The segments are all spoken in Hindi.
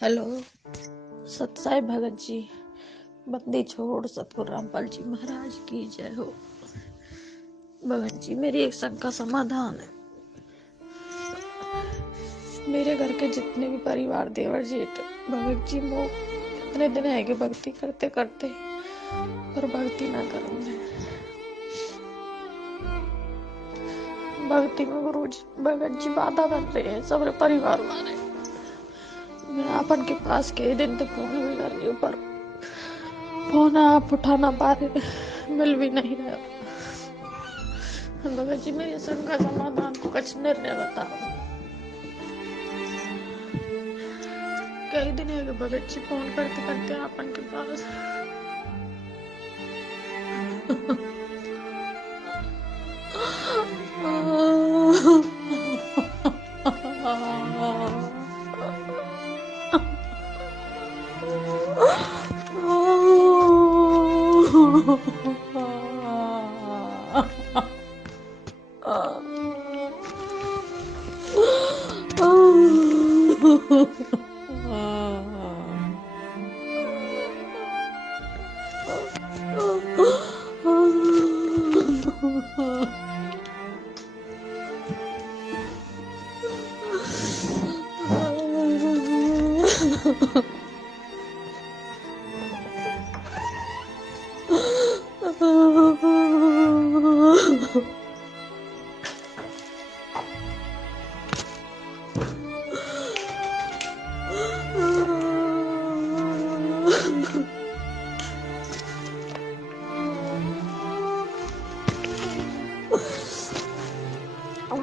हेलो। सत्साई भगत जी, बंदी छोड़ सतगुरु रामपाल जी महाराज की जय हो। भगत जी, मेरी एक शंका समाधान है। मेरे घर के जितने भी परिवार, देवर जेठ, भगत जी वो इतने दिन है कि भक्ति करते करते पर भक्ति ना करेंगे। भक्ति में गुरु जी भगत जी बाधा बन रहे हैं सब परिवार वाले। मैं आपन के पास कई दिन तक फोन भी कर रही हूँ पर फोन आप उठा ना पा रहे, मिल भी नहीं रहा। भगत जी, मेरी शंका समाधान को कुछ निर्णय बताओ। कई दिन है कि भगत जी फोन करते करते आपन के पास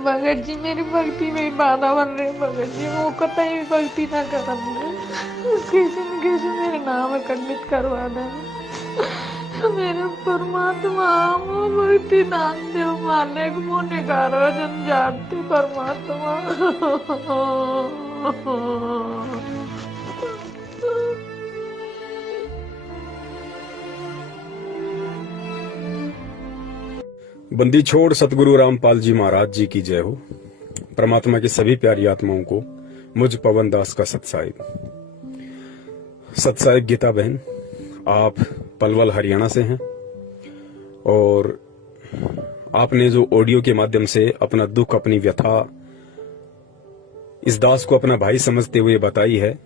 भगत जी, मेरी भक्ति में बाधा बन रही। भगत जी वो कतई भी भक्ति ना करेंगे, किसी न किसी मेरे नाम खंडित करवा दे। मेरे परमात्मा वो भक्ति दान दे, मारने को मुँह करो जन जानते परमात्मा। बंदी छोड़ सतगुरु रामपाल जी महाराज जी की जय हो। परमात्मा की सभी प्यारी आत्माओं को मुझ पवन दास का सत्साहिब। सत्साहिब गीता बहन, आप पलवल हरियाणा से हैं और आपने जो ऑडियो के माध्यम से अपना दुख, अपनी व्यथा इस दास को अपना भाई समझते हुए बताई है,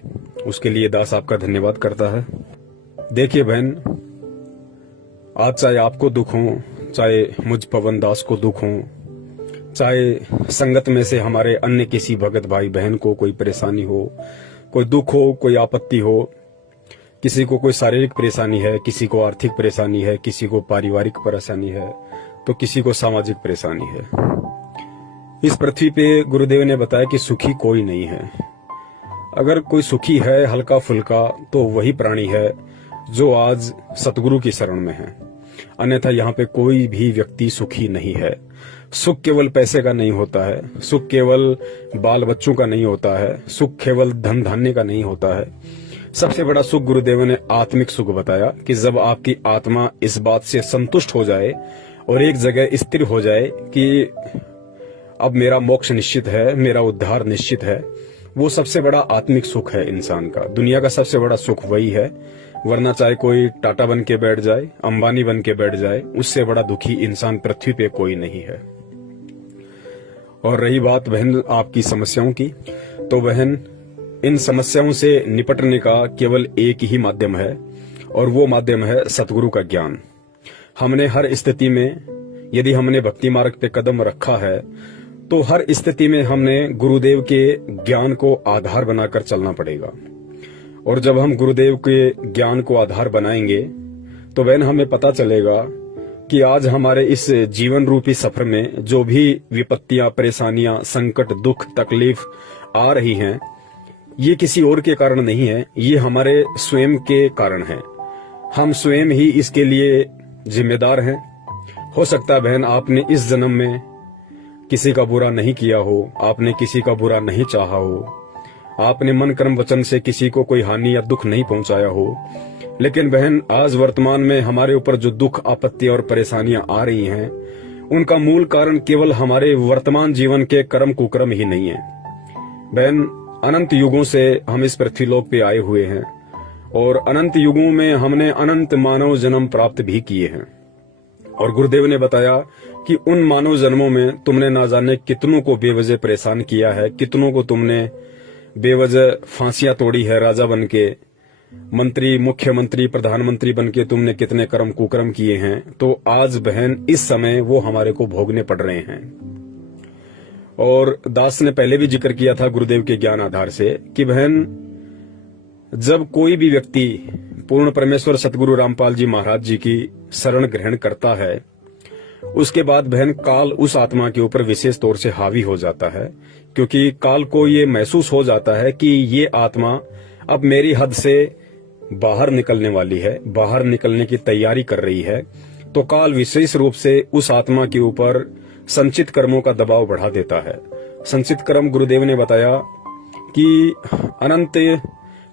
उसके लिए दास आपका धन्यवाद करता है। देखिए बहन, आज चाहे आपको दुख हो, चाहे मुझ पवन दास को दुख हो, चाहे संगत में से हमारे अन्य किसी भगत भाई बहन को कोई परेशानी हो, कोई दुख हो, कोई आपत्ति हो, किसी को कोई शारीरिक परेशानी है, किसी को आर्थिक परेशानी है, किसी को पारिवारिक परेशानी है, तो किसी को सामाजिक परेशानी है। इस पृथ्वी पे गुरुदेव ने बताया कि सुखी कोई नहीं है। अगर कोई सुखी है हल्का फुल्का तो वही प्राणी है जो आज सतगुरु की शरण में है, अन्यथा यहाँ पे कोई भी व्यक्ति सुखी नहीं है। सुख केवल पैसे का नहीं होता है, सुख केवल बाल बच्चों का नहीं होता है, सुख केवल धन धान्य का नहीं होता है। सबसे बड़ा सुख गुरुदेव ने आत्मिक सुख बताया कि जब आपकी आत्मा इस बात से संतुष्ट हो जाए और एक जगह स्थिर हो जाए कि अब मेरा मोक्ष निश्चित है, मेरा उद्धार निश्चित है, वो सबसे बड़ा आत्मिक सुख है इंसान का। दुनिया का सबसे बड़ा सुख वही है, वरना चाहे कोई टाटा बन के बैठ जाए, अंबानी बन के बैठ जाए, उससे बड़ा दुखी इंसान पृथ्वी पे कोई नहीं है। और रही बात बहन आपकी समस्याओं की, तो बहन इन समस्याओं से निपटने का केवल एक ही माध्यम है और वो माध्यम है सतगुरु का ज्ञान। हमने हर स्थिति में, यदि हमने भक्ति मार्ग पे कदम रखा है तो हर स्थिति में हमने गुरुदेव के ज्ञान को आधार बनाकर चलना पड़ेगा। और जब हम गुरुदेव के ज्ञान को आधार बनाएंगे तो बहन हमें पता चलेगा कि आज हमारे इस जीवन रूपी सफर में जो भी विपत्तियां, परेशानियां, संकट, दुख, तकलीफ आ रही हैं, ये किसी और के कारण नहीं है, ये हमारे स्वयं के कारण है। हम स्वयं ही इसके लिए जिम्मेदार हैं। हो सकता है बहन आपने इस जन्म में किसी का बुरा नहीं किया हो, आपने किसी का बुरा नहीं चाहा हो, आपने मन कर्म वचन से किसी को कोई हानि या दुख नहीं पहुंचाया हो, लेकिन बहन आज वर्तमान में हमारे ऊपर जो दुख, आपत्ति और परेशानियां आ रही हैं, उनका मूल कारण केवल हमारे वर्तमान जीवन के कर्म कुकर्म ही नहीं है। बहन अनंत युगों से हम इस पृथ्वीलोक पे आए हुए हैं और अनंत युगों में हमने अनंत मानव जन्म प्राप्त भी किए हैं। और गुरुदेव ने बताया कि उन मानव जन्मों में तुमने ना जाने कितनों को बेवजह परेशान किया है, कितनों को तुमने बेवजह फांसियां तोड़ी है, राजा बनके, मंत्री, मुख्यमंत्री, प्रधानमंत्री बनके तुमने कितने कर्म कुकर्म किए हैं। तो आज बहन इस समय वो हमारे को भोगने पड़ रहे हैं। और दास ने पहले भी जिक्र किया था गुरुदेव के ज्ञान आधार से कि बहन जब कोई भी व्यक्ति पूर्ण परमेश्वर सतगुरु रामपाल जी महाराज जी की शरण ग्रहण करता है, उसके बाद बहन काल उस आत्मा के ऊपर विशेष तौर से हावी हो जाता है, क्योंकि काल को ये महसूस हो जाता है कि ये आत्मा अब मेरी हद से बाहर निकलने वाली है, बाहर निकलने की तैयारी कर रही है। तो काल विशेष रूप से उस आत्मा के ऊपर संचित कर्मों का दबाव बढ़ा देता है। संचित कर्म गुरुदेव ने बताया कि अनंत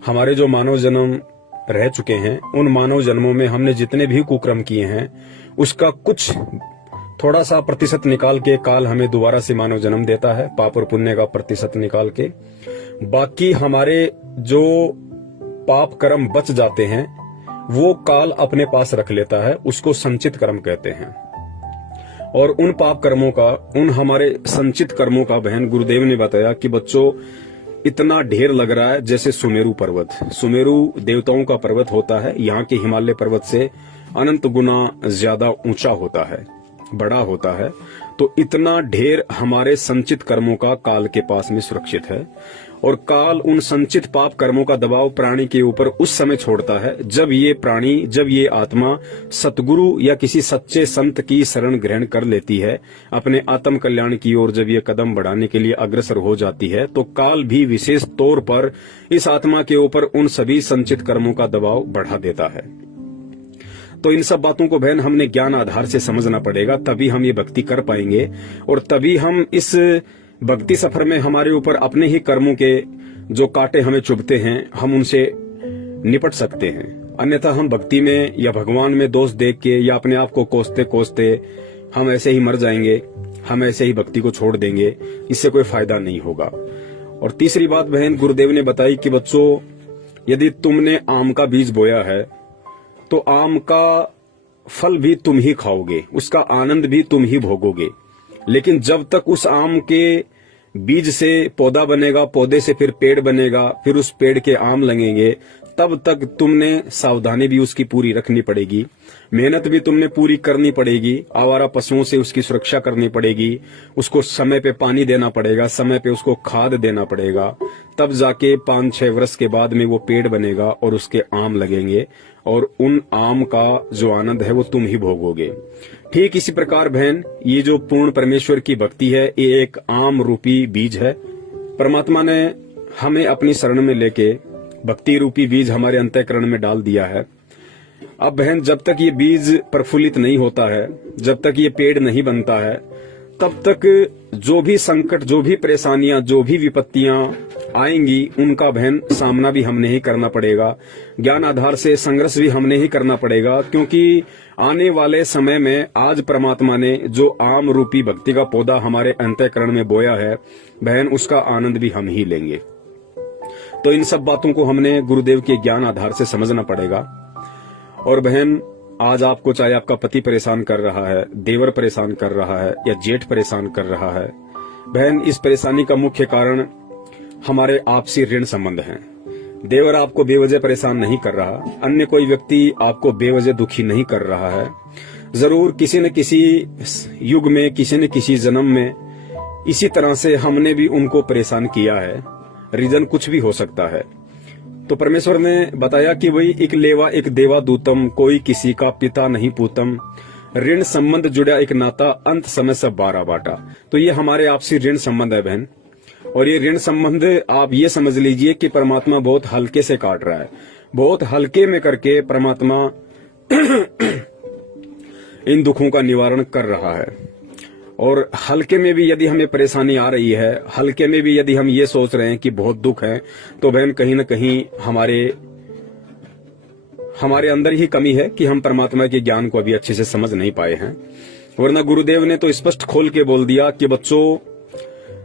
हमारे जो मानव जन्म रह चुके हैं, उन मानव जन्मों में हमने जितने भी कुकर्म किए हैं उसका कुछ थोड़ा सा प्रतिशत निकाल के काल हमें दोबारा से मानव जन्म देता है, पाप और पुण्य का प्रतिशत निकाल के। बाकी हमारे जो पाप कर्म बच जाते हैं वो काल अपने पास रख लेता है, उसको संचित कर्म कहते हैं। और उन पाप कर्मों का, उन हमारे संचित कर्मों का बहन गुरुदेव ने बताया कि बच्चों इतना ढेर लग रहा है जैसे सुमेरु पर्वत। सुमेरु देवताओं का पर्वत होता है, यहाँ के हिमालय पर्वत से अनंत गुना ज्यादा ऊंचा होता है, बड़ा होता है। तो इतना ढेर हमारे संचित कर्मों का काल के पास में सुरक्षित है। और काल उन संचित पाप कर्मों का दबाव प्राणी के ऊपर उस समय छोड़ता है जब ये प्राणी, जब ये आत्मा सतगुरु या किसी सच्चे संत की शरण ग्रहण कर लेती है, अपने आत्म कल्याण की ओर जब ये कदम बढ़ाने के लिए अग्रसर हो जाती है, तो काल भी विशेष तौर पर इस आत्मा के ऊपर उन सभी संचित कर्मों का दबाव बढ़ा देता है। तो इन सब बातों को बहन हमने ज्ञान आधार से समझना पड़ेगा, तभी हम ये भक्ति कर पाएंगे और तभी हम इस भक्ति सफर में हमारे ऊपर अपने ही कर्मों के जो कांटे हमें चुभते हैं हम उनसे निपट सकते हैं। अन्यथा हम भक्ति में या भगवान में दोष देख के या अपने आप को कोसते कोसते हम ऐसे ही मर जाएंगे, हम ऐसे ही भक्ति को छोड़ देंगे, इससे कोई फायदा नहीं होगा। और तीसरी बात बहन गुरुदेव ने बताई कि बच्चों यदि तुमने आम का बीज बोया है तो आम का फल भी तुम ही खाओगे, उसका आनंद भी तुम ही भोगोगे। लेकिन जब तक उस आम के बीज से पौधा बनेगा, पौधे से फिर पेड़ बनेगा, फिर उस पेड़ के आम लगेंगे, तब तक तुमने सावधानी भी उसकी पूरी रखनी पड़ेगी, मेहनत भी तुमने पूरी करनी पड़ेगी, आवारा पशुओं से उसकी सुरक्षा करनी पड़ेगी, उसको समय पे पानी देना पड़ेगा, समय पे उसको खाद देना पड़ेगा, तब जाके 5-6 वर्ष के बाद में वो पेड़ बनेगा और उसके आम लगेंगे और उन आम का जो आनंद है वो तुम ही भोगोगे। ठीक इसी प्रकार बहन ये जो पूर्ण परमेश्वर की भक्ति है ये एक आम रूपी बीज है। परमात्मा ने हमें अपनी शरण में लेके भक्ति रूपी बीज हमारे अंतःकरण में डाल दिया है। अब बहन जब तक ये बीज प्रफुल्लित नहीं होता है, जब तक ये पेड़ नहीं बनता है, तब तक जो भी संकट, जो भी परेशानियां, जो भी विपत्तियां आएंगी उनका बहन सामना भी हमने ही करना पड़ेगा, ज्ञान आधार से संघर्ष भी हमने ही करना पड़ेगा। क्योंकि आने वाले समय में आज परमात्मा ने जो आम रूपी भक्ति का पौधा हमारे अंतःकरण में बोया है बहन, उसका आनंद भी हम ही लेंगे। तो इन सब बातों को हमने गुरुदेव के ज्ञान आधार से समझना पड़ेगा। और बहन आज आपको चाहे आपका पति परेशान कर रहा है, देवर परेशान कर रहा है या जेठ परेशान कर रहा है, बहन इस परेशानी का मुख्य कारण हमारे आपसी ऋण संबंध हैं। देवर आपको बेवजह परेशान नहीं कर रहा, अन्य कोई व्यक्ति आपको बेवजह दुखी नहीं कर रहा है। जरूर किसी न किसी युग में, किसी न किसी जन्म में इसी तरह से हमने भी उनको परेशान किया है। रीजन कुछ भी हो सकता है। तो परमेश्वर ने बताया कि वही एक लेवा एक देवा दूतम, कोई किसी का पिता नहीं पूतम, ऋण संबंध जुड़ा एक नाता, अंत समय सब 12 बाटा। तो ये हमारे आपसी ऋण संबंध है बहन। और ये ऋण संबंध आप ये समझ लीजिए कि परमात्मा बहुत हल्के से काट रहा है, बहुत हल्के में करके परमात्मा इन दुखों का निवारण कर रहा है। और हल्के में भी यदि हमें परेशानी आ रही है, हल्के में भी यदि हम ये सोच रहे हैं कि बहुत दुख है, तो बहन कहीं न कहीं हमारे अंदर ही कमी है कि हम परमात्मा के ज्ञान को अभी अच्छे से समझ नहीं पाए हैं। वरना गुरुदेव ने तो स्पष्ट खोल के बोल दिया कि बच्चों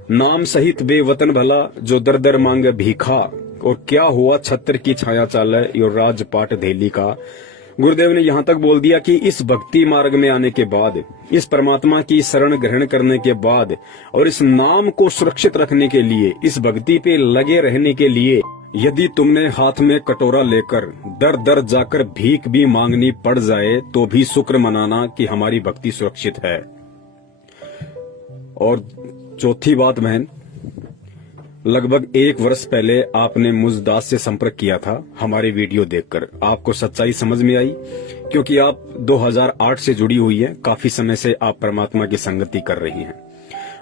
नाम सहित बेवतन भला जो दर दर मांग भीखा, और क्या हुआ छत्र की छाया चाले यो राजपाट धेली का। गुरुदेव ने यहाँ तक बोल दिया कि इस भक्ति मार्ग में आने के बाद, इस परमात्मा की शरण ग्रहण करने के बाद और इस नाम को सुरक्षित रखने के लिए, इस भक्ति पे लगे रहने के लिए, यदि तुमने हाथ में कटोरा लेकर दर दर जाकर भीख भी मांगनी पड़ जाए तो भी शुक्र मनाना कि हमारी भक्ति सुरक्षित है। और चौथी बात बहन, लगभग 1 वर्ष पहले आपने मुझ दास से संपर्क किया था हमारे वीडियो देखकर। आपको सच्चाई समझ में आई क्योंकि आप 2008 से जुड़ी हुई हैं, काफी समय से आप परमात्मा की संगति कर रही हैं।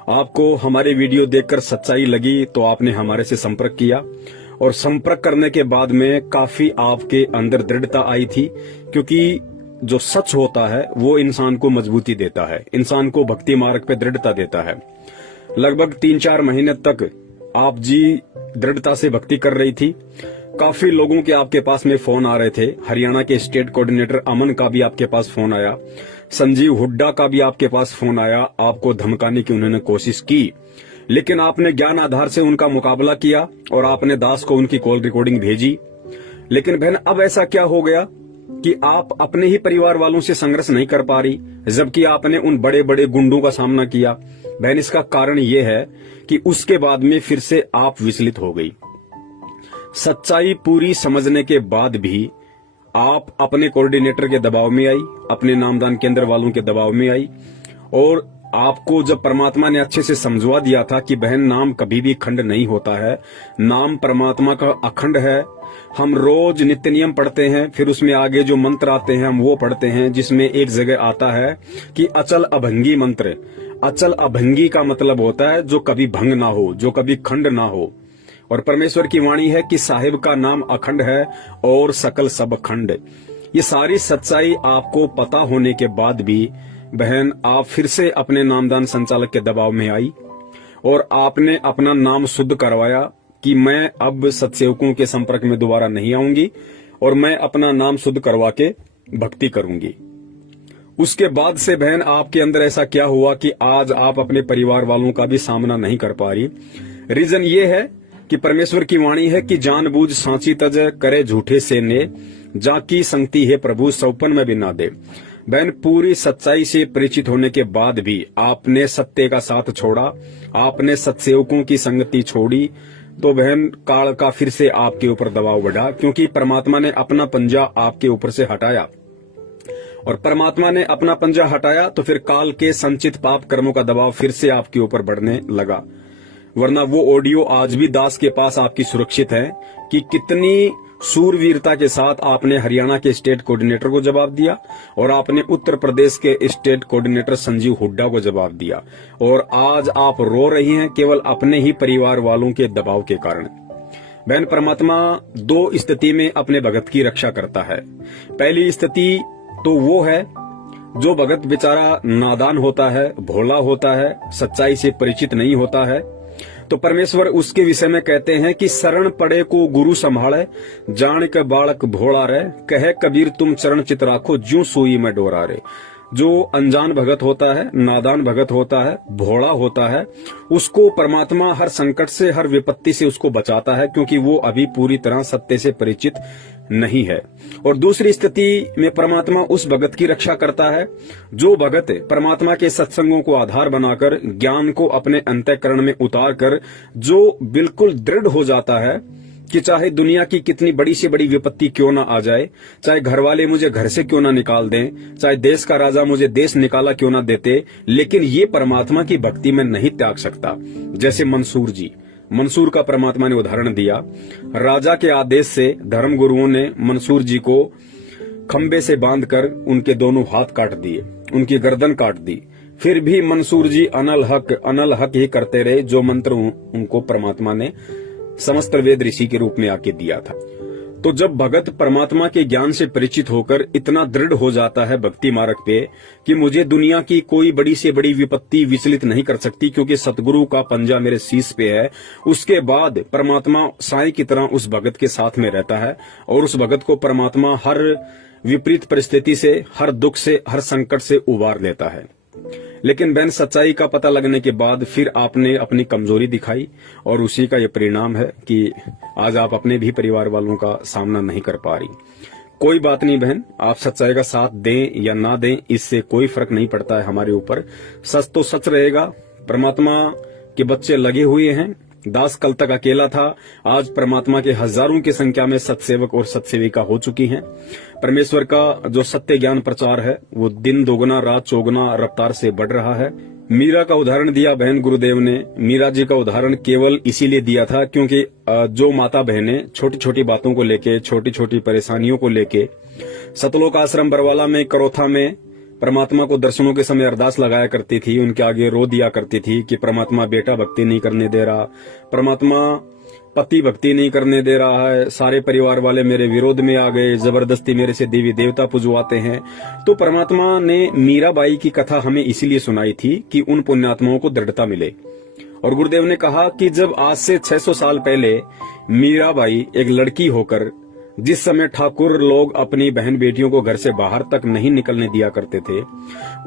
आपको हमारे वीडियो देखकर सच्चाई लगी तो आपने हमारे से संपर्क किया, और संपर्क करने के बाद में काफी आपके अंदर दृढ़ता आई थी, क्योंकि जो सच होता है वो इंसान को मजबूती देता है, इंसान को भक्ति मार्ग पे दृढ़ता देता है। लगभग 3-4 महीने तक आप जी दृढ़ता से भक्ति कर रही थी। काफी लोगों के आपके पास में फोन आ रहे थे। हरियाणा के स्टेट कोऑर्डिनेटर अमन का भी आपके पास फोन आया, संजीव हुड्डा का भी आपके पास फोन आया, आपको धमकाने की उन्होंने कोशिश की, लेकिन आपने ज्ञान आधार से उनका मुकाबला किया और आपने दास को उनकी कॉल रिकॉर्डिंग भेजी। लेकिन बहन अब ऐसा क्या हो गया कि आप अपने ही परिवार वालों से संघर्ष नहीं कर पा रही, जबकि आपने उन बड़े बड़े गुंडों का सामना किया। बहन इसका कारण ये है कि उसके बाद में फिर से आप विचलित हो गई। सच्चाई पूरी समझने के बाद भी आप अपने कोऑर्डिनेटर के दबाव में आई, अपने नामदान केंद्र वालों के दबाव में आई, और आपको जब परमात्मा ने अच्छे से समझवा दिया था कि बहन नाम कभी भी खंड नहीं होता है, नाम परमात्मा का अखंड है। हम रोज नित्य नियम पढ़ते हैं, फिर उसमें आगे जो मंत्र आते हैं हम वो पढ़ते हैं, जिसमें एक जगह आता है कि अचल अभंगी मंत्र। अचल अभंगी का मतलब होता है जो कभी भंग ना हो, जो कभी खंड ना हो। और परमेश्वर की वाणी है कि साहिब का नाम अखंड है और सकल सब खंड। ये सारी सच्चाई आपको पता होने के बाद भी बहन आप फिर से अपने नामदान संचालक के दबाव में आई और आपने अपना नाम शुद्ध करवाया कि मैं अब सत्सेवकों के संपर्क में दोबारा नहीं आऊंगी और मैं अपना नाम शुद्ध करवा के भक्ति करूंगी। उसके बाद से बहन आपके अंदर ऐसा क्या हुआ कि आज आप अपने परिवार वालों का भी सामना नहीं कर पा रही। रीजन ये है कि परमेश्वर की वाणी है कि जानबूझ सांची तज करे झूठे से ने, जाकी संगति है प्रभु सौपन में भी ना दे। बहन पूरी सच्चाई से परिचित होने के बाद भी आपने सत्य का साथ छोड़ा, आपने सत्सेवकों की संगति छोड़ी, तो बहन काल का फिर से आपके ऊपर दबाव बढ़ा, क्योंकि परमात्मा ने अपना पंजा आपके ऊपर से हटाया। और परमात्मा ने अपना पंजा हटाया तो फिर काल के संचित पाप कर्मों का दबाव फिर से आपके ऊपर बढ़ने लगा। वरना वो ऑडियो आज भी दास के पास आपकी सुरक्षित है कि कितनी सूरवीरता के साथ आपने हरियाणा के स्टेट कोऑर्डिनेटर को जवाब दिया और आपने उत्तर प्रदेश के स्टेट कोऑर्डिनेटर संजीव हुड्डा को जवाब दिया, और आज आप रो रही हैं केवल अपने ही परिवार वालों के दबाव के कारण। बहन परमात्मा 2 स्थिति में अपने भगत की रक्षा करता है। पहली स्थिति तो वो है जो भगत बेचारा नादान होता है, भोला होता है, सच्चाई से परिचित नहीं होता है, तो परमेश्वर उसके विषय में कहते हैं कि शरण पड़े को गुरु संभाले, जान के बालक भोला रे, कहे कबीर तुम चरण चित राखो, ज्यों सुई में डोरा रे। जो अनजान भगत होता है, नादान भगत होता है, भोला होता है, उसको परमात्मा हर संकट से, हर विपत्ति से उसको बचाता है, क्योंकि वो अभी पूरी तरह सत्य से परिचित नहीं है। और दूसरी स्थिति में परमात्मा उस भगत की रक्षा करता है जो भगत परमात्मा के सत्संगों को आधार बनाकर, ज्ञान को अपने अंतःकरण में उतार कर, जो बिल्कुल दृढ़ हो जाता है कि चाहे दुनिया की कितनी बड़ी से बड़ी विपत्ति क्यों ना आ जाए, चाहे घर वाले मुझे घर से क्यों ना निकाल दें, चाहे देश का राजा मुझे देश निकाला क्यों ना देते, लेकिन ये परमात्मा की भक्ति में नहीं त्याग सकता। जैसे मंसूर का परमात्मा ने उदाहरण दिया। राजा के आदेश से धर्म गुरुओं ने मंसूर जी को खंबे से बांधकर उनके दोनों हाथ काट दिए, उनकी गर्दन काट दी। फिर भी मंसूर जी अनल हक ही करते रहे, जो मंत्र उनको परमात्मा ने समस्त वेद ऋषि के रूप में आके दिया था। तो जब भगत परमात्मा के ज्ञान से परिचित होकर इतना दृढ़ हो जाता है भक्ति मार्ग पे कि मुझे दुनिया की कोई बड़ी से बड़ी विपत्ति विचलित नहीं कर सकती, क्योंकि सतगुरु का पंजा मेरे शीश पे है, उसके बाद परमात्मा साईं की तरह उस भगत के साथ में रहता है और उस भगत को परमात्मा हर विपरीत परिस्थिति से, हर दुख से, हर संकट से उबार लेता है। लेकिन बहन सच्चाई का पता लगने के बाद फिर आपने अपनी कमजोरी दिखाई और उसी का ये परिणाम है कि आज आप अपने भी परिवार वालों का सामना नहीं कर पा रही। कोई बात नहीं बहन, आप सच्चाई का साथ दें या ना दें इससे कोई फर्क नहीं पड़ता है हमारे ऊपर। सच तो सच रहेगा। परमात्मा के बच्चे लगे हुए हैं। दास कल तक अकेला था, आज परमात्मा के हजारों की संख्या में सत्सेवक और सत्सेविका हो चुकी हैं। परमेश्वर का जो सत्य ज्ञान प्रचार है वो दिन दोगुना रात चौगुना रफ्तार से बढ़ रहा है। मीरा का उदाहरण दिया बहन गुरुदेव ने। मीरा जी का उदाहरण केवल इसीलिए दिया था क्योंकि जो माता बहनें छोटी छोटी बातों को लेके, छोटी छोटी परेशानियों को लेके सतलोक आश्रम बरवाला में, करोथा में परमात्मा को दर्शनों के समय अरदास लगाया करती थी, उनके आगे रो दिया करती थी कि परमात्मा बेटा भक्ति नहीं करने दे रहा, परमात्मा पति भक्ति नहीं करने दे रहा है, सारे परिवार वाले मेरे विरोध में आ गए, जबरदस्ती मेरे से देवी देवता पुजवाते हैं। तो परमात्मा ने मीराबाई की कथा हमें इसीलिए सुनाई थी कि उन पुण्यात्माओं को दृढ़ता मिले। और गुरुदेव ने कहा कि जब आज से 600 साल पहले मीराबाई एक लड़की होकर, जिस समय ठाकुर लोग अपनी बहन बेटियों को घर से बाहर तक नहीं निकलने दिया करते थे,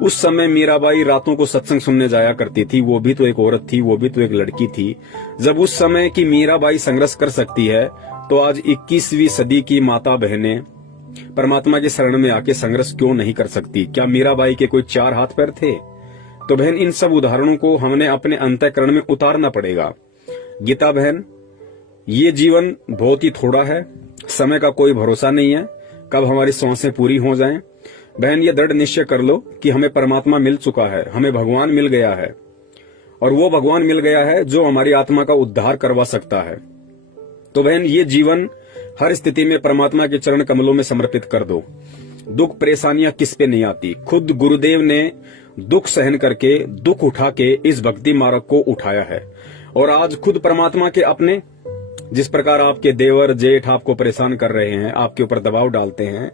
उस समय मीराबाई रातों को सत्संग सुनने जाया करती थी। वो भी तो एक औरत थी, वो भी तो एक लड़की थी। जब उस समय की मीराबाई संघर्ष कर सकती है तो आज 21वीं सदी की माता बहनें परमात्मा की शरण में आके संघर्ष क्यों नहीं कर सकती? क्या मीराबाई के कोई 4 हाथ पैर थे? तो बहन इन सब उदाहरणों को हमने अपने अंतःकरण में उतारना पड़ेगा। गीता बहन, ये जीवन बहुत ही थोड़ा है, समय का कोई भरोसा नहीं है कब हमारी सांसें पूरी हो जाएं। बहन ये दृढ़ निश्चय कर लो कि हमें परमात्मा मिल चुका है, हमें भगवान मिल गया है, और वो भगवान मिल गया है जो हमारी आत्मा का उद्धार करवा सकता है। तो बहन ये जीवन हर स्थिति में परमात्मा के चरण कमलों में समर्पित कर दो। दुख परेशानियां किस पे नहीं आती। खुद गुरुदेव ने दुख सहन करके, दुख उठा के इस भक्ति मार्ग को उठाया है। और आज खुद परमात्मा के अपने, जिस प्रकार आपके देवर जेठ आपको परेशान कर रहे हैं, आपके ऊपर दबाव डालते हैं,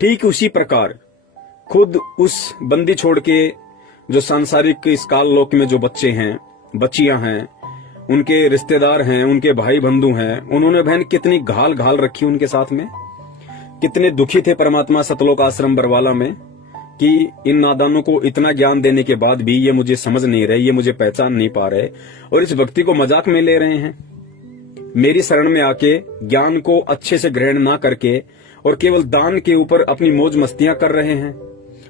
ठीक उसी प्रकार खुद उस बंदी छोड़ के जो सांसारिक इस काल लोक में जो बच्चे हैं, बच्चियां हैं, उनके रिश्तेदार हैं, उनके भाई बंधु हैं, उन्होंने बहन कितनी घाल घाल रखी उनके साथ में। कितने दुखी थे परमात्मा सतलोक आश्रम बरवाला में कि इन नादानों को इतना ज्ञान देने के बाद भी ये मुझे समझ नहीं रहे, ये मुझे पहचान नहीं पा रहे और इस भक्ति को मजाक में ले रहे हैं। मेरी शरण में आके ज्ञान को अच्छे से ग्रहण ना करके और केवल दान के ऊपर अपनी मौज मस्तियां कर रहे हैं।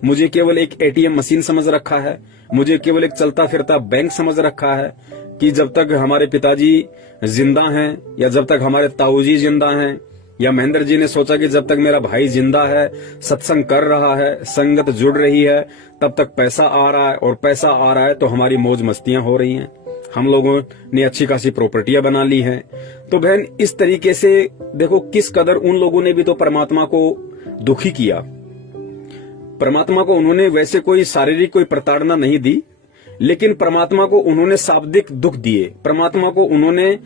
मुझे केवल एक एटीएम मशीन समझ रखा है, मुझे केवल एक चलता फिरता बैंक समझ रखा है कि जब तक हमारे पिताजी जिंदा हैं या जब तक हमारे ताऊजी जिंदा हैं, या महेंद्र जी ने सोचा कि जब तक मेरा भाई जिंदा है, सत्संग कर रहा है, संगत जुड़ रही है, तब तक पैसा आ रहा है, और पैसा आ रहा है तो हमारी मौज मस्तियां हो रही हैं, हम लोगों ने अच्छी खासी प्रॉपर्टियां बना ली हैं। तो बहन इस तरीके से देखो किस कदर उन लोगों ने भी तो परमात्मा को दुखी किया। परमात्मा को उन्होंने वैसे कोई शारीरिक कोई प्रताड़ना नहीं दी, लेकिन परमात्मा को उन्होंने शाब्दिक दुख दिए। परमात्मा को उन्होंने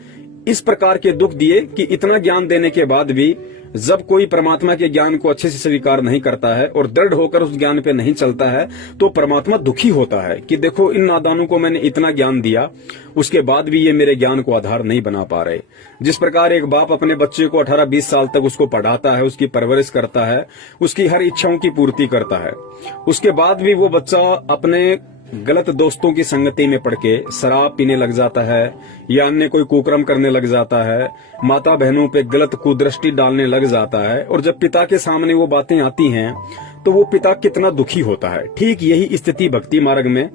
इस प्रकार के दुख दिए कि इतना ज्ञान देने के बाद भी जब कोई परमात्मा के ज्ञान को अच्छे से स्वीकार नहीं करता है और दृढ़ होकर उस ज्ञान पे नहीं चलता है तो परमात्मा दुखी होता है कि देखो इन नादानों को मैंने इतना ज्ञान दिया, उसके बाद भी ये मेरे ज्ञान को आधार नहीं बना पा रहे। जिस प्रकार एक बाप अपने बच्चे को 18-20 साल तक उसको पढ़ाता है, उसकी परवरिश करता है, उसकी हर इच्छाओं की पूर्ति करता है, उसके बाद भी वो बच्चा अपने गलत दोस्तों की संगति में पड़ के शराब पीने लग जाता है या अन्य कोई कुकर्म करने लग जाता है, माता बहनों पे गलत कुदृष्टि डालने लग जाता है, और जब पिता के सामने वो बातें आती हैं तो वो पिता कितना दुखी होता है। ठीक यही स्थिति भक्ति मार्ग में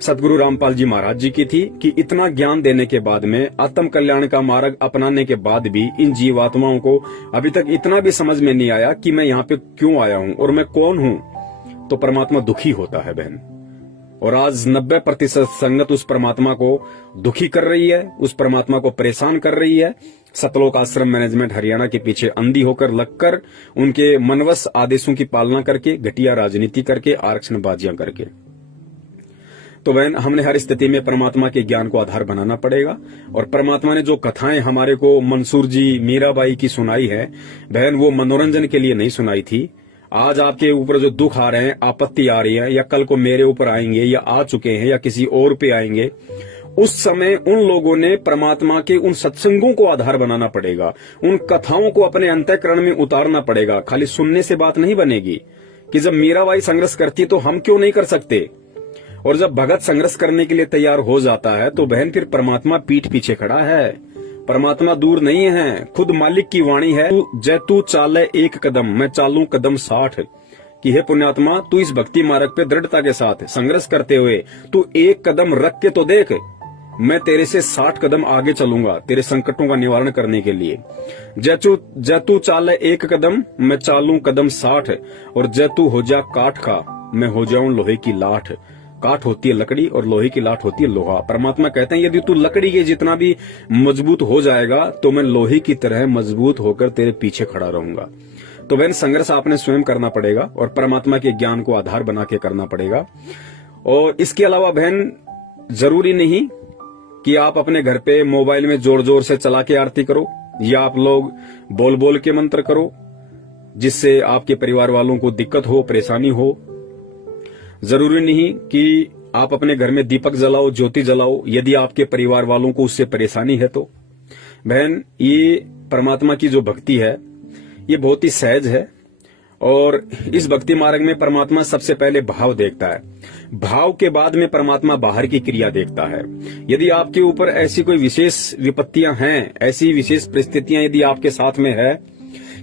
सदगुरु रामपाल जी महाराज जी की थी कि इतना ज्ञान देने के बाद में, आत्म कल्याण का मार्ग अपनाने के बाद भी इन जीवात्माओं को अभी तक इतना भी समझ में नहीं आया कि मैं यहाँ पे क्यों आया हूँ और मैं कौन हूँ। तो परमात्मा दुखी होता है बहन, और आज 90% संगत उस परमात्मा को दुखी कर रही है, उस परमात्मा को परेशान कर रही है। सतलोक आश्रम मैनेजमेंट हरियाणा के पीछे अंधी होकर लगकर, उनके मनवश आदेशों की पालना करके, घटिया राजनीति करके, आरक्षणबाजियां करके। तो बहन हमने हर स्थिति में परमात्मा के ज्ञान को आधार बनाना पड़ेगा। और परमात्मा ने जो कथाएं हमारे को मंसूर जी, मीराबाई की सुनाई है बहन, वो मनोरंजन के लिए नहीं सुनाई थी। आज आपके ऊपर जो दुख आ रहे हैं, आपत्ति आ रही है, या कल को मेरे ऊपर आएंगे या आ चुके हैं या किसी और पे आएंगे, उस समय उन लोगों ने परमात्मा के उन सत्संगों को आधार बनाना पड़ेगा, उन कथाओं को अपने अंतःकरण में उतारना पड़ेगा। खाली सुनने से बात नहीं बनेगी कि जब मीराबाई संघर्ष करती तो हम क्यों नहीं कर सकते। और जब भगत संघर्ष करने के लिए तैयार हो जाता है तो बहन फिर परमात्मा पीठ पीछे खड़ा है। परमात्मा दूर नहीं है, खुद मालिक की वाणी है, जय तू चाले एक कदम मैं चालू कदम 60, कि हे पुण्यात्मा तू इस भक्ति मार्ग पे दृढ़ता के साथ संघर्ष करते हुए तू एक कदम रख के तो देख, मैं तेरे से 60 कदम आगे चलूंगा तेरे संकटों का निवारण करने के लिए। जय तू चाले एक कदम मैं चालू कदम 60, और जय तू हो जा काठ का मैं हो जाऊं लोहे की लाठ। काठ होती है लकड़ी और लोहे की लाठ होती है लोहा। परमात्मा कहते हैं यदि तू लकड़ी के जितना भी मजबूत हो जाएगा तो मैं लोहे की तरह मजबूत होकर तेरे पीछे खड़ा रहूंगा। तो बहन संघर्ष आपने स्वयं करना पड़ेगा और परमात्मा के ज्ञान को आधार बना के करना पड़ेगा। और इसके अलावा बहन जरूरी नहीं कि आप अपने घर पे मोबाइल में जोर जोर से चला के आरती करो या आप लोग बोल बोल के मंत्र करो जिससे आपके परिवार वालों को दिक्कत हो, परेशानी हो। जरूरी नहीं कि आप अपने घर में दीपक जलाओ, ज्योति जलाओ यदि आपके परिवार वालों को उससे परेशानी है तो। बहन ये परमात्मा की जो भक्ति है ये बहुत ही सहज है और इस भक्ति मार्ग में परमात्मा सबसे पहले भाव देखता है, भाव के बाद में परमात्मा बाहर की क्रिया देखता है। यदि आपके ऊपर ऐसी कोई विशेष विपत्तियां हैं, ऐसी विशेष परिस्थितियां यदि आपके साथ में है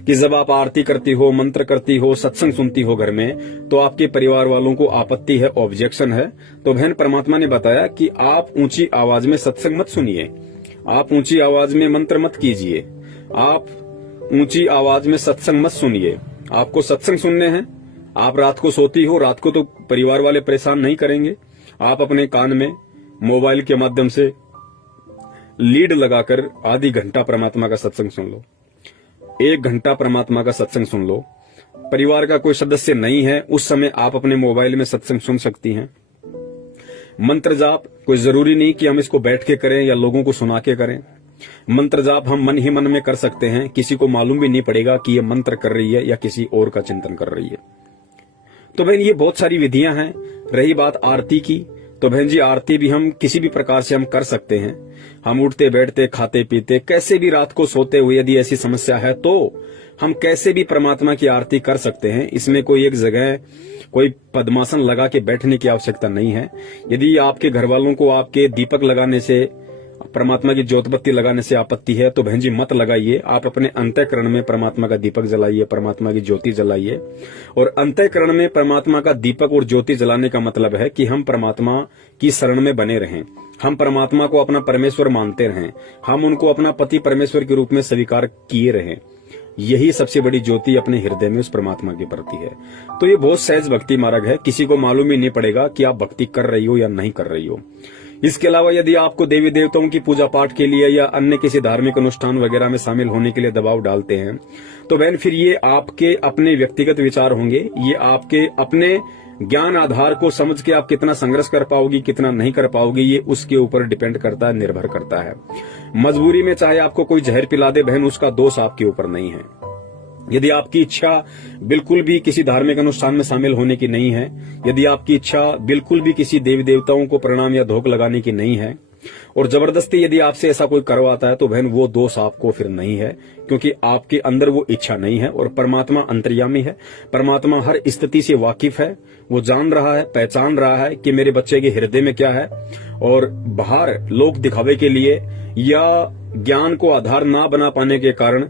कि जब आप आरती करती हो, मंत्र करती हो, सत्संग सुनती हो घर में, तो आपके परिवार वालों को आपत्ति है, ऑब्जेक्शन है, तो बहन परमात्मा ने बताया कि आप ऊंची आवाज में सत्संग मत सुनिए, आप ऊंची आवाज में मंत्र मत कीजिए, आप ऊंची आवाज में सत्संग मत सुनिए। आपको सत्संग सुनने हैं, आप रात को सोती हो, रात को तो परिवार वाले परेशान नहीं करेंगे, आप अपने कान में मोबाइल के माध्यम से लीड लगाकर आधी घंटा परमात्मा का सत्संग सुन लो, 1 घंटा परमात्मा का सत्संग सुन लो। परिवार का कोई सदस्य नहीं है उस समय आप अपने मोबाइल में सत्संग सुन सकती हैं। मंत्र जाप कोई जरूरी नहीं कि हम इसको बैठ के करें या लोगों को सुना के करें। मंत्र जाप हम मन ही मन में कर सकते हैं, किसी को मालूम भी नहीं पड़ेगा कि ये मंत्र कर रही है या किसी और का चिंतन कर रही है। तो बहन ये बहुत सारी विधियां हैं। रही बात आरती की, तो बहन जी आरती भी हम किसी भी प्रकार से हम कर सकते हैं। हम उठते बैठते खाते पीते कैसे भी रात को सोते हुए यदि ऐसी समस्या है तो हम कैसे भी परमात्मा की आरती कर सकते हैं। इसमें कोई एक जगह कोई पद्मासन लगा के बैठने की आवश्यकता नहीं है। यदि आपके घर वालों को आपके दीपक लगाने से, परमात्मा की ज्योतबत्ती लगाने से आपत्ति है तो बहन जी मत लगाइए। आप अपने अंतःकरण में परमात्मा का दीपक जलाइए, परमात्मा की ज्योति जलाइए। और अंतःकरण में परमात्मा का दीपक और ज्योति जलाने का मतलब है कि हम परमात्मा की शरण में बने रहें, हम परमात्मा को अपना परमेश्वर मानते रहें, हम उनको अपना पति परमेश्वर के रूप में स्वीकार किए रहें। यही सबसे बड़ी ज्योति अपने हृदय में उस परमात्मा के प्रति है। तो ये बहुत सहज भक्ति मार्ग है, किसी को मालूम ही नहीं पड़ेगा कि आप भक्ति कर रही हो या नहीं कर रही हो। इसके अलावा यदि आपको देवी देवताओं की पूजा पाठ के लिए या अन्य किसी धार्मिक अनुष्ठान वगैरह में शामिल होने के लिए दबाव डालते हैं तो बहन फिर ये आपके अपने व्यक्तिगत विचार होंगे, ये आपके अपने ज्ञान आधार को समझ के आप कितना संघर्ष कर पाओगी, कितना नहीं कर पाओगी, ये उसके ऊपर डिपेंड करता है, निर्भर करता है। मजबूरी में चाहे आपको कोई जहर पिला दे बहन, उसका दोष आपके ऊपर नहीं है। यदि आपकी इच्छा बिल्कुल भी किसी धार्मिक अनुष्ठान में शामिल होने की नहीं है, यदि आपकी इच्छा बिल्कुल भी किसी देवी देवताओं को प्रणाम या धोख लगाने की नहीं है और जबरदस्ती यदि आपसे ऐसा कोई करवाता है तो बहन वो दोष आपको फिर नहीं है, क्योंकि आपके अंदर वो इच्छा नहीं है। और परमात्मा अंतर्यामी है, परमात्मा हर स्थिति से वाकिफ है, वो जान रहा है, पहचान रहा है कि मेरे बच्चे के हृदय में क्या है। और बाहर लोग दिखावे के लिए या ज्ञान को आधार ना बना पाने के कारण,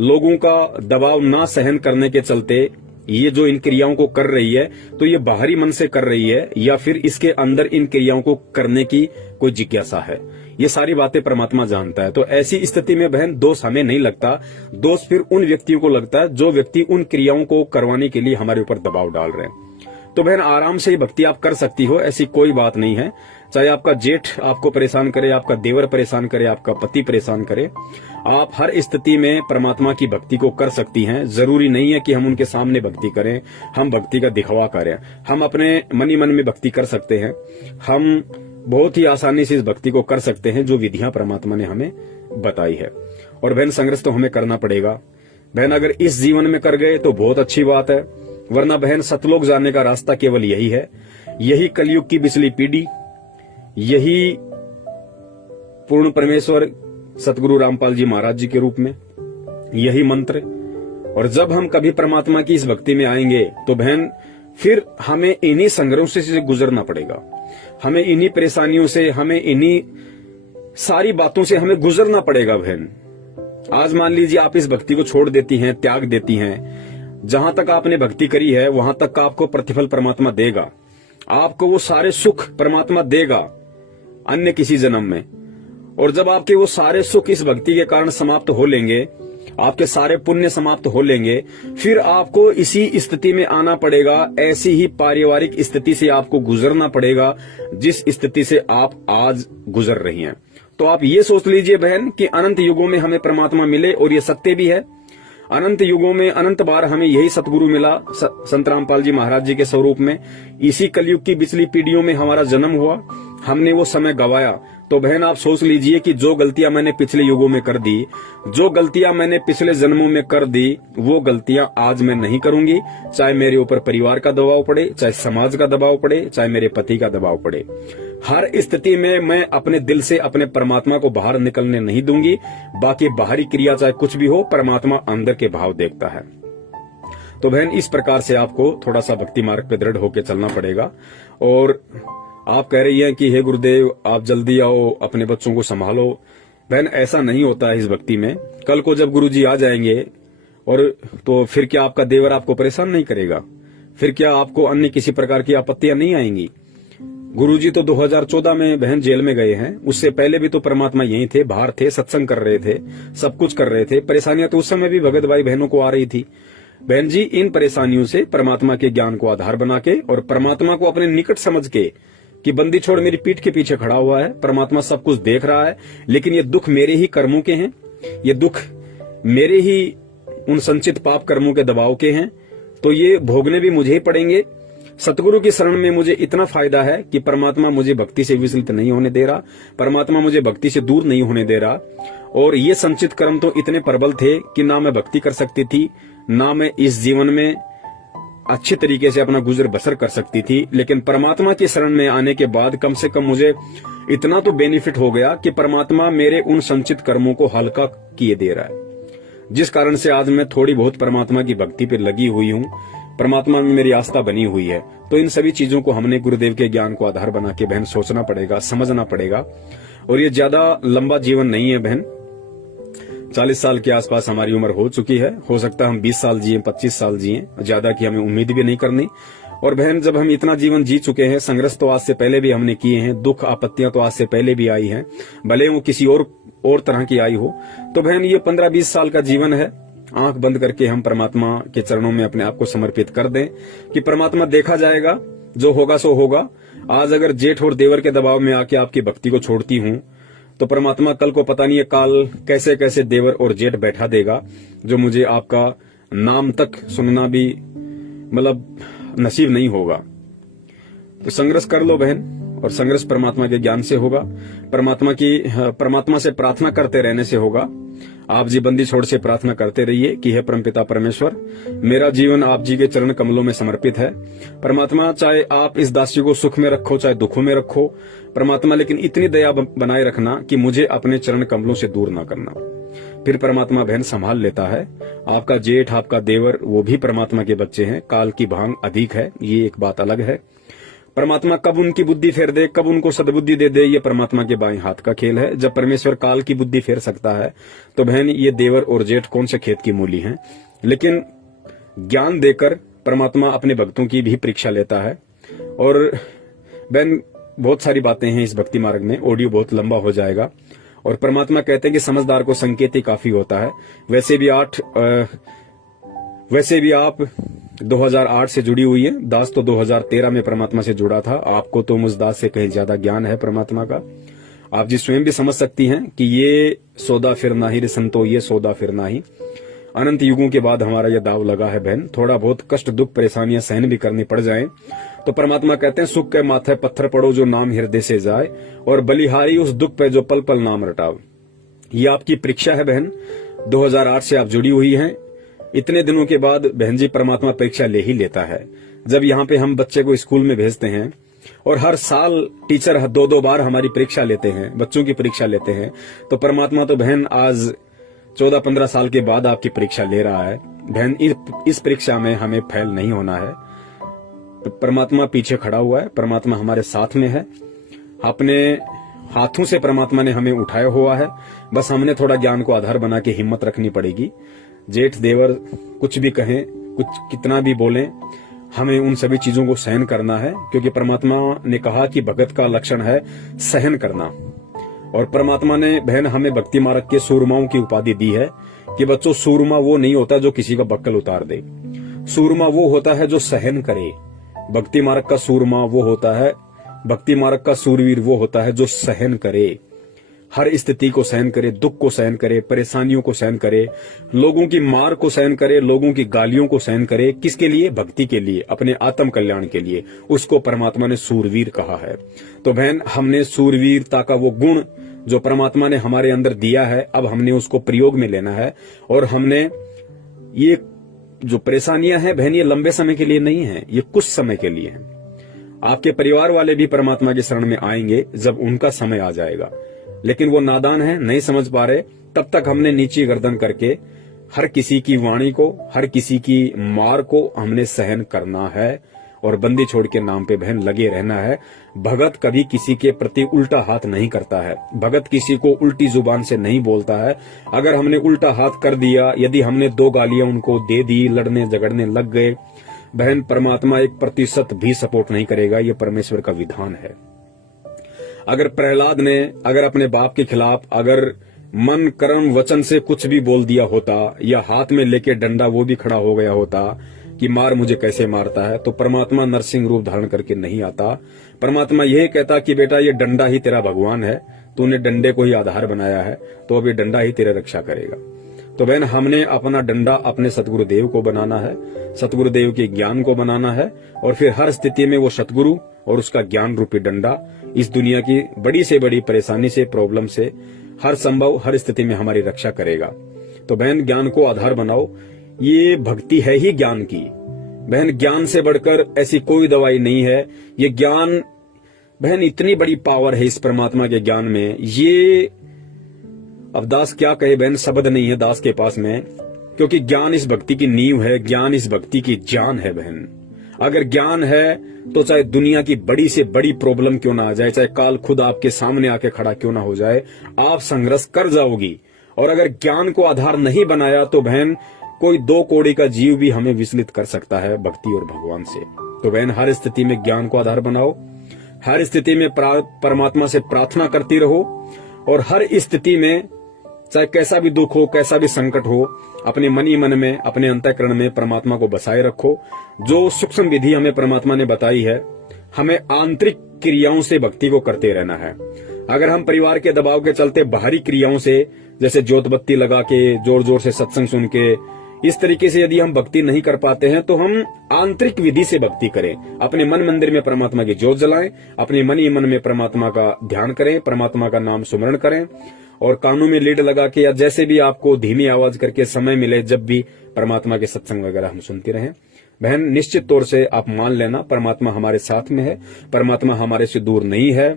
लोगों का दबाव ना सहन करने के चलते ये जो इन क्रियाओं को कर रही है तो ये बाहरी मन से कर रही है या फिर इसके अंदर इन क्रियाओं को करने की कोई जिज्ञासा है, ये सारी बातें परमात्मा जानता है। तो ऐसी स्थिति में बहन दोष हमें नहीं लगता, दोष फिर उन व्यक्तियों को लगता है जो व्यक्ति उन क्रियाओं को करवाने के लिए हमारे ऊपर दबाव डाल रहे हैं। तो बहन आराम से भक्ति आप कर सकती हो, ऐसी कोई बात नहीं है। चाहे आपका जेठ आपको परेशान करे, आपका देवर परेशान करे, आपका पति परेशान करे, आप हर स्थिति में परमात्मा की भक्ति को कर सकती हैं। जरूरी नहीं है कि हम उनके सामने भक्ति करें, हम भक्ति का दिखावा करें, हम अपने मन ही मन में भक्ति कर सकते हैं। हम बहुत ही आसानी से इस भक्ति को कर सकते हैं जो विधियां परमात्मा ने हमें बताई है। और बहन संघर्ष तो हमें करना पड़ेगा। बहन अगर इस जीवन में कर गए तो बहुत अच्छी बात है, वरना बहन सतलोक जाने का रास्ता केवल यही है। यही कलयुग की बिचली पीढ़ी, यही पूर्ण परमेश्वर सतगुरु रामपाल जी महाराज जी के रूप में, यही मंत्र। और जब हम कभी परमात्मा की इस भक्ति में आएंगे तो बहन फिर हमें इन्हीं संघर्षों से गुजरना पड़ेगा। हमें इन्हीं परेशानियों से, हमें इन्हीं सारी बातों से हमें गुजरना पड़ेगा बहन। आज मान लीजिए आप इस भक्ति को छोड़ देती हैं, त्याग देती हैं, जहां तक आपने भक्ति करी है वहां तक का आपको प्रतिफल परमात्मा देगा। आपको वो सारे सुख परमात्मा देगा अन्य किसी जन्म में। और जब आपके वो सारे सुख इस भक्ति के कारण समाप्त हो लेंगे, आपके सारे पुण्य समाप्त हो लेंगे, फिर आपको इसी स्थिति में आना पड़ेगा। ऐसी ही पारिवारिक स्थिति से आपको गुजरना पड़ेगा जिस स्थिति से आप आज गुजर रही हैं। तो आप ये सोच लीजिए बहन कि अनंत युगों में हमें परमात्मा मिले, और ये सत्य भी है। अनंत युगों में अनंत बार हमें यही सतगुरु मिला संत रामपाल जी महाराज जी के स्वरूप में। इसी कलयुग की पिछली पीढ़ियों में हमारा जन्म हुआ, हमने वो समय गवाया। तो बहन आप सोच लीजिए कि जो गलतियां मैंने पिछले युगों में कर दी, जो गलतियां मैंने पिछले जन्मों में कर दी, वो गलतियां आज मैं नहीं करूंगी। चाहे मेरे ऊपर परिवार का दबाव पड़े, चाहे समाज का दबाव पड़े, चाहे मेरे पति का दबाव पड़े, हर स्थिति में मैं अपने दिल से अपने परमात्मा को बाहर निकलने नहीं दूंगी। बाकी बाहरी क्रिया चाहे कुछ भी हो, परमात्मा अंदर के भाव देखता है। तो बहन इस प्रकार से आपको थोड़ा सा भक्ति मार्ग पे दृढ़ होकर चलना पड़ेगा। और आप कह रही हैं कि हे गुरुदेव आप जल्दी आओ, अपने बच्चों को संभालो। बहन ऐसा नहीं होता है इस भक्ति में। कल को जब गुरुजी आ जाएंगे और तो फिर क्या आपका देवर आपको परेशान नहीं करेगा? फिर क्या आपको अन्य किसी प्रकार की आपत्तियां नहीं आएंगी? गुरुजी तो 2014 में बहन जेल में गए हैं, उससे पहले भी तो परमात्मा यहीं थे, बाहर थे, सत्संग कर रहे थे, सब कुछ कर रहे थे। परेशानियां तो उस समय भी भगत भाई बहनों को आ रही थी। बहन जी इन परेशानियों से परमात्मा के ज्ञान को आधार बना के और परमात्मा को अपने निकट समझ के कि बंदी छोड़ मेरी पीठ के पीछे खड़ा हुआ है, परमात्मा सब कुछ देख रहा है, लेकिन ये दुख मेरे ही कर्मों के हैं, ये दुख मेरे ही उन संचित पाप कर्मों के दबाव के हैं, तो ये भोगने भी मुझे ही पड़ेंगे। सतगुरु की शरण में मुझे इतना फायदा है कि परमात्मा मुझे भक्ति से विचलित नहीं होने दे रहा, परमात्मा मुझे भक्ति से दूर नहीं होने दे रहा। और ये संचित कर्म तो इतने प्रबल थे कि ना मैं भक्ति कर सकती थी, ना मैं इस जीवन में अच्छे तरीके से अपना गुजर बसर कर सकती थी। लेकिन परमात्मा की शरण में आने के बाद कम से कम मुझे इतना तो बेनिफिट हो गया कि परमात्मा मेरे उन संचित कर्मों को हल्का किए दे रहा है, जिस कारण से आज मैं थोड़ी बहुत परमात्मा की भक्ति पे लगी हुई हूँ, परमात्मा में मेरी आस्था बनी हुई है। तो इन सभी चीजों को हमने गुरुदेव के ज्ञान को आधार बना के बहन सोचना पड़ेगा, समझना पड़ेगा। और ये ज्यादा लंबा जीवन नहीं है बहन, 40 साल के आसपास हमारी उम्र हो चुकी है। हो सकता है हम 20 साल जिए, 25 साल जिए, ज्यादा की हमें उम्मीद भी नहीं करनी। और बहन जब हम इतना जीवन जी चुके हैं, संघर्ष तो आज से पहले भी हमने किए हैं, दुख आपत्तियां तो आज से पहले भी आई हैं, भले वो किसी और तरह की आई हो। तो बहन ये 15-20 साल का जीवन है, आंख बंद करके हम परमात्मा के चरणों में अपने आप को समर्पित कर दें कि परमात्मा देखा जाएगा, जो होगा सो होगा। आज अगर जेठ और देवर के दबाव में आके आपकी भक्ति को छोड़ती हूं, तो परमात्मा कल को पता नहीं है काल कैसे कैसे देवर और जेठ बैठा देगा, जो मुझे आपका नाम तक सुनना भी मतलब नसीब नहीं होगा। तो संघर्ष कर लो बहन, और संघर्ष परमात्मा के ज्ञान से होगा, परमात्मा से प्रार्थना करते रहने से होगा। आप जी बंदी छोड़ से प्रार्थना करते रहिए कि हे परमपिता परमेश्वर, मेरा जीवन आप जी के चरण कमलों में समर्पित है। परमात्मा चाहे आप इस दासी को सुख में रखो चाहे दुखों में रखो परमात्मा, लेकिन इतनी दया बनाए रखना कि मुझे अपने चरण कमलों से दूर ना करना। फिर परमात्मा बहन संभाल लेता है। आपका जेठ आपका देवर वो भी परमात्मा के बच्चे हैं, काल की भांग अधिक है, ये एक बात अलग है। परमात्मा कब उनकी बुद्धि फेर दे, कब उनको सद्बुद्धि दे दे, ये परमात्मा के बाएं हाथ का खेल है। जब परमेश्वर काल की बुद्धि फेर सकता है तो बहन ये देवर और जेठ कौन से खेत की मूली हैं। लेकिन ज्ञान देकर परमात्मा अपने भक्तों की भी परीक्षा लेता है। और बहन बहुत सारी बातें हैं इस भक्ति मार्ग में, ऑडियो बहुत लंबा हो जाएगा। और परमात्मा कहते हैं कि समझदार को संकेत ही काफी होता है। वैसे भी आप 2008 से जुड़ी हुई है, दास तो 2013 में परमात्मा से जुड़ा था। आपको तो मुझ दास से कहीं ज्यादा ज्ञान है परमात्मा का। आप जी स्वयं भी समझ सकती हैं कि ये सौदा फिर ना ही रे संतो, ये सौदा फिर ना ही। अनंत युगों के बाद हमारा यह दाव लगा है बहन। थोड़ा बहुत कष्ट दुख परेशानियां सहन भी करनी पड़ जाएं तो परमात्मा कहते हैं सुख के माथे पत्थर पड़ो जो नाम हृदय से जाए, और बलिहारी उस दुख पे जो पल पल नाम रटाव। ये आपकी परीक्षा है बहन। 2008 से आप जुड़ी हुई हैं। इतने दिनों के बाद बहन जी परमात्मा परीक्षा ले ही लेता है। जब यहाँ पे हम बच्चे को स्कूल में भेजते हैं और हर साल टीचर 2-2 बार हमारी परीक्षा लेते हैं, बच्चों की परीक्षा लेते हैं, तो परमात्मा तो बहन आज 14-15 साल के बाद आपकी परीक्षा ले रहा है। बहन इस परीक्षा में हमें फेल नहीं होना है। परमात्मा पीछे खड़ा हुआ है, परमात्मा हमारे साथ में है। अपने हाथों से परमात्मा ने हमें उठाया हुआ है, बस हमने थोड़ा ज्ञान को आधार बना के हिम्मत रखनी पड़ेगी। जेठ देवर कुछ भी कहें, कुछ कितना भी बोलें, हमें उन सभी चीजों को सहन करना है, क्योंकि परमात्मा ने कहा कि भगत का लक्षण है सहन करना। और परमात्मा ने बहन हमें भक्ति मार्ग के सूरमाओं की उपाधि दी है कि बच्चों, सूरमा वो नहीं होता जो किसी का बक्कल उतार दे, सूरमा वो होता है जो सहन करे। भक्ति मार्ग का सूरमा वो होता है, भक्ति मार्ग का सूरवीर वो होता है जो सहन करे, हर स्थिति को सहन करे, दुख को सहन करे, परेशानियों को सहन करे, लोगों की मार को सहन करे, लोगों की गालियों को सहन करे। किसके लिए? भक्ति के लिए, अपने आत्म कल्याण के लिए। उसको परमात्मा ने सूरवीर कहा है। तो बहन, हमने सूरवीरता का वो गुण जो परमात्मा ने हमारे अंदर दिया है, अब हमने उसको प्रयोग में लेना है। और हमने ये जो परेशानियां हैं बहन, ये लंबे समय के लिए नहीं है, ये कुछ समय के लिए है। आपके परिवार वाले भी परमात्मा की शरण में आएंगे जब उनका समय आ जाएगा, लेकिन वो नादान है, नहीं समझ पा रहे। तब तक हमने नीची गर्दन करके हर किसी की वाणी को, हर किसी की मार को हमने सहन करना है और बंदी छोड़ के नाम पे बहन लगे रहना है। भगत कभी किसी के प्रति उल्टा हाथ नहीं करता है, भगत किसी को उल्टी जुबान से नहीं बोलता है। अगर हमने उल्टा हाथ कर दिया, यदि हमने 2 गालियां उनको दे दी, लड़ने झगड़ने लग गए, बहन परमात्मा 1% भी सपोर्ट नहीं करेगा। ये परमेश्वर का विधान है। अगर प्रहलाद ने अगर अपने बाप के खिलाफ अगर मन कर्म वचन से कुछ भी बोल दिया होता, या हाथ में लेके डंडा वो भी खड़ा हो गया होता कि मार मुझे कैसे मारता है, तो परमात्मा नरसिंह रूप धारण करके नहीं आता। परमात्मा यही कहता कि बेटा, ये डंडा ही तेरा भगवान है, तूने डंडे को ही आधार बनाया है, तो अभी डंडा ही तेरे रक्षा करेगा। तो बहन, हमने अपना डंडा अपने सतगुरुदेव को बनाना है, सतगुरुदेव के ज्ञान को बनाना है, और फिर हर स्थिति में वो सतगुरु और उसका ज्ञान रूपी डंडा इस दुनिया की बड़ी से बड़ी परेशानी से, प्रॉब्लम से, हर संभव हर स्थिति में हमारी रक्षा करेगा। तो बहन, ज्ञान को आधार बनाओ। ये भक्ति है ही ज्ञान की। बहन, ज्ञान से बढ़कर ऐसी कोई दवाई नहीं है। ये ज्ञान बहन, इतनी बड़ी पावर है इस परमात्मा के ज्ञान में। ये अब दास क्या कहे बहन, शब्द नहीं है दास के पास में, क्योंकि ज्ञान इस भक्ति की नींव है, ज्ञान इस भक्ति की जान है बहन। अगर ज्ञान है तो चाहे दुनिया की बड़ी से बड़ी प्रॉब्लम क्यों ना आ जाए, चाहे काल खुद आपके सामने आके खड़ा क्यों ना हो जाए, आप संघर्ष कर जाओगी। और अगर ज्ञान को आधार नहीं बनाया तो बहन, कोई 2 कौड़ी का जीव भी हमें विचलित कर सकता है भक्ति और भगवान से। तो बहन, हर स्थिति में ज्ञान को आधार बनाओ, हर स्थिति में परमात्मा से प्रार्थना करती रहो, और हर स्थिति में चाहे कैसा भी दुख हो, कैसा भी संकट हो, अपने मन ही मन में, अपने अंतःकरण में परमात्मा को बसाए रखो। जो सूक्ष्म विधि हमें परमात्मा ने बताई है, हमें आंतरिक क्रियाओं से भक्ति को करते रहना है। अगर हम परिवार के दबाव के चलते बाहरी क्रियाओं से, जैसे जोत बत्ती लगा के, जोर जोर से सत्संग सुन के, इस तरीके से यदि हम भक्ति नहीं कर पाते हैं, तो हम आंतरिक विधि से भक्ति करें। अपने मन मंदिर में परमात्मा की ज्योत जलाएं, अपने मन ही मन में परमात्मा का ध्यान करें, परमात्मा का नाम सुमरण करें, और कानों में लीड लगा के या जैसे भी आपको धीमी आवाज करके समय मिले, जब भी परमात्मा के सत्संग वगैरह हम सुनते रहें। बहन, निश्चित तौर से आप मान लेना, परमात्मा हमारे साथ में है, परमात्मा हमारे से दूर नहीं है।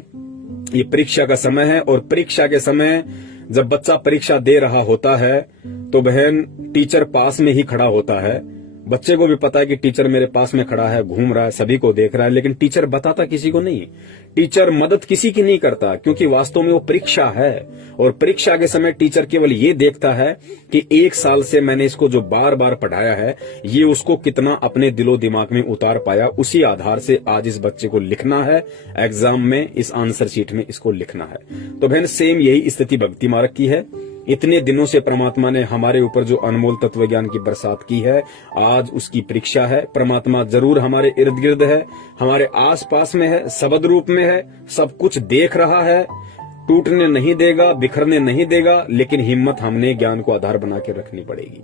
ये परीक्षा का समय है, और परीक्षा के समय जब बच्चा परीक्षा दे रहा होता है तो बहन, टीचर पास में ही खड़ा होता है। बच्चे को भी पता है कि टीचर मेरे पास में खड़ा है, घूम रहा है, सभी को देख रहा है, लेकिन टीचर बताता किसी को नहीं। टीचर मदद किसी की नहीं करता, क्योंकि वास्तव में वो परीक्षा है। और परीक्षा के समय टीचर केवल ये देखता है कि 1 साल से मैंने इसको जो बार बार पढ़ाया है, ये उसको कितना अपने दिलो दिमाग में उतार पाया। उसी आधार से आज इस बच्चे को लिखना है एग्जाम में, इस आंसर शीट में इसको लिखना है। तो बहन, सेम यही स्थिति भक्ति मार्ग की है। इतने दिनों से परमात्मा ने हमारे ऊपर जो अनमोल तत्व ज्ञान की बरसात की है, आज उसकी परीक्षा है। परमात्मा जरूर हमारे इर्द गिर्द है, हमारे आस पास में है, शब्द रूप में है, सब कुछ देख रहा है, टूटने नहीं देगा, बिखरने नहीं देगा, लेकिन हिम्मत हमने ज्ञान को आधार बना के रखनी पड़ेगी।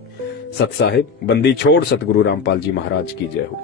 सत साहिब, बंदी छोड़ सतगुरु रामपाल जी महाराज की जय हो।